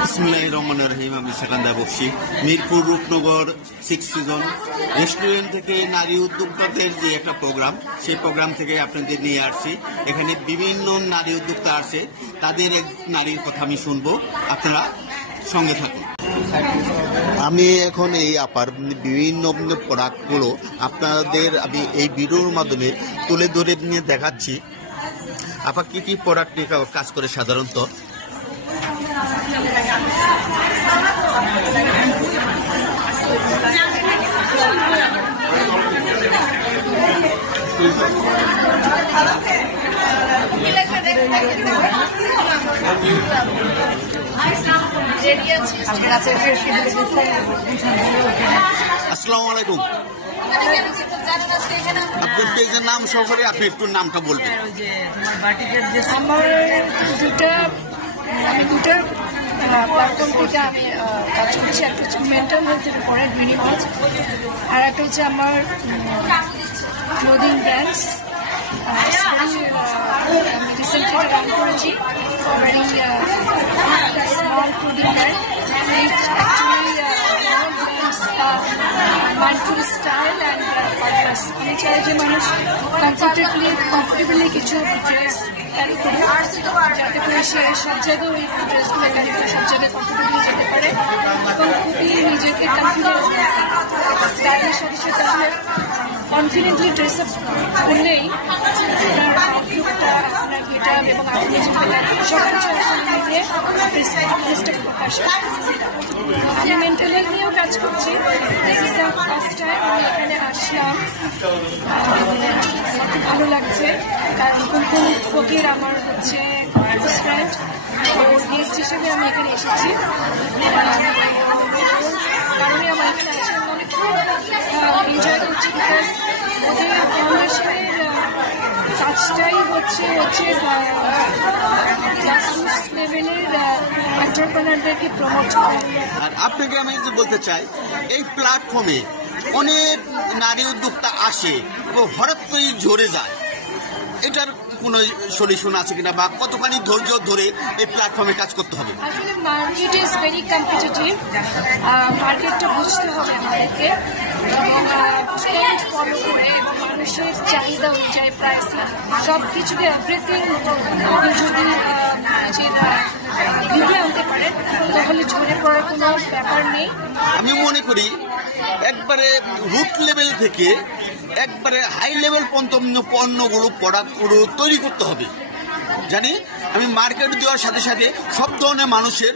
বিসমিল্লাহির রহমানির রহিম। আমি সেকান্দার বক্সি, মিরপুর রূপনগর 6 সিজন রেস্টুরেন্ট থেকে নারী উদ্যোক্তাদের যে একটা প্রোগ্রাম, সেই প্রোগ্রাম থেকে আপনাদের নিয়ে আসছি। এখানে বিভিন্ন নারী উদ্যোক্তা আছে, তাদের এক নারীর কথা আমি শুনবো, আপনারা সঙ্গে থাকুন। আমি এখন এই আপার বিভিন্ন প্রোডাক্টগুলো আপনাদের আমি এই ভিডিওর মাধ্যমে তুলে ধরে নিয়ে দেখাচ্ছি। আপা কি কি প্রোডাক্ট নিয়ে কাজ করে সাধারণত? আসসালামু আলাইকুম। আপনার পেজের নাম সহকারে আপনি একটু নামটা বলবেন। আমার দুটা প্ল্যাটফর্ম থেকে আমি কাজ করছি। একটা হচ্ছে মেন্টাল হেলথের উপরে গ্রিনি ওয়াচ, আর একটা হচ্ছে আমার ক্লোদিং ব্র্যান্ডস। আমি রিসেন্টলি রান করেছি very small clothing brand. Mindful style and purpose. আমি চাই যে মানুষ কমফোর্টেবলি কিছু ড্রেস ক্যারি করে, যাতে করে সে সব জায়গায় ওই ড্রেসগুলো ক্যারি করে সব জায়গায় কমফোর্টেবলি যেতে পারে এবং খুবই নিজেকে কনফিডেন্স স্টাইলের সাথে সাথে আসলে কনফিডেন্টলি ড্রেস আপ করলেই আপনার আউটলুকটা, আপনার গেটআপ এবং আপনি সব কিছু আসলে মিলিয়ে ড্রেসটাকে প্রকাশ পায়। আমি মেন্টাল হেলথ নিয়েও কাজ করছি। This is the first time আমি এখানে আসলাম, খুব ভালো লাগছে। নতুন ফকির আমার হচ্ছে ফ্রেন্ড, তো গেস্ট হিসেবে আমি এখানে এসেছি। কারণে আমার এখানে আসে অনেক এনজয় করছি, বিকজ ওদের ফাউন্ডেশনের কাজটাই হচ্ছে গ্রাসরুটস লেভেলের এন্টারপ্রেনারদেরকে প্রমোট করা। আর আপনাকে আমি যে বলতে চাই, এই প্ল্যাটফর্মে অনেক নারী উদ্যোক্তা আসে এবং হঠাৎ করেই ঝরে যায়। এটার কোনো সলিউশন আছে কিনা, বা কতখানি ধৈর্য ধরে এই প্ল্যাটফর্মে কাজ করতে হবে? আসলে মার্কেট ইজ ভেরি কম্পিটিটিভ। মার্কেটটা বুঝতে হবে আমাদেরকে এবং ট্রেন্ড ফলো করে এবং মানুষের চাহিদা অনুযায়ী প্রাইসিং সব কিছুকে এভরিথিং আপনি যদি ভিডিও আনতে পারেন তাহলে ঝরে পড়ার কোনো ব্যাপার নেই। আমি মনে করি একবারে রুট লেভেল থেকে একবারে হাই লেভেল পণ্যগুলো প্রোডাক্টগুলো তৈরি করতে হবে। জানি আমি মার্কেট দেওয়ার সাথে সাথে সব ধরনের মানুষের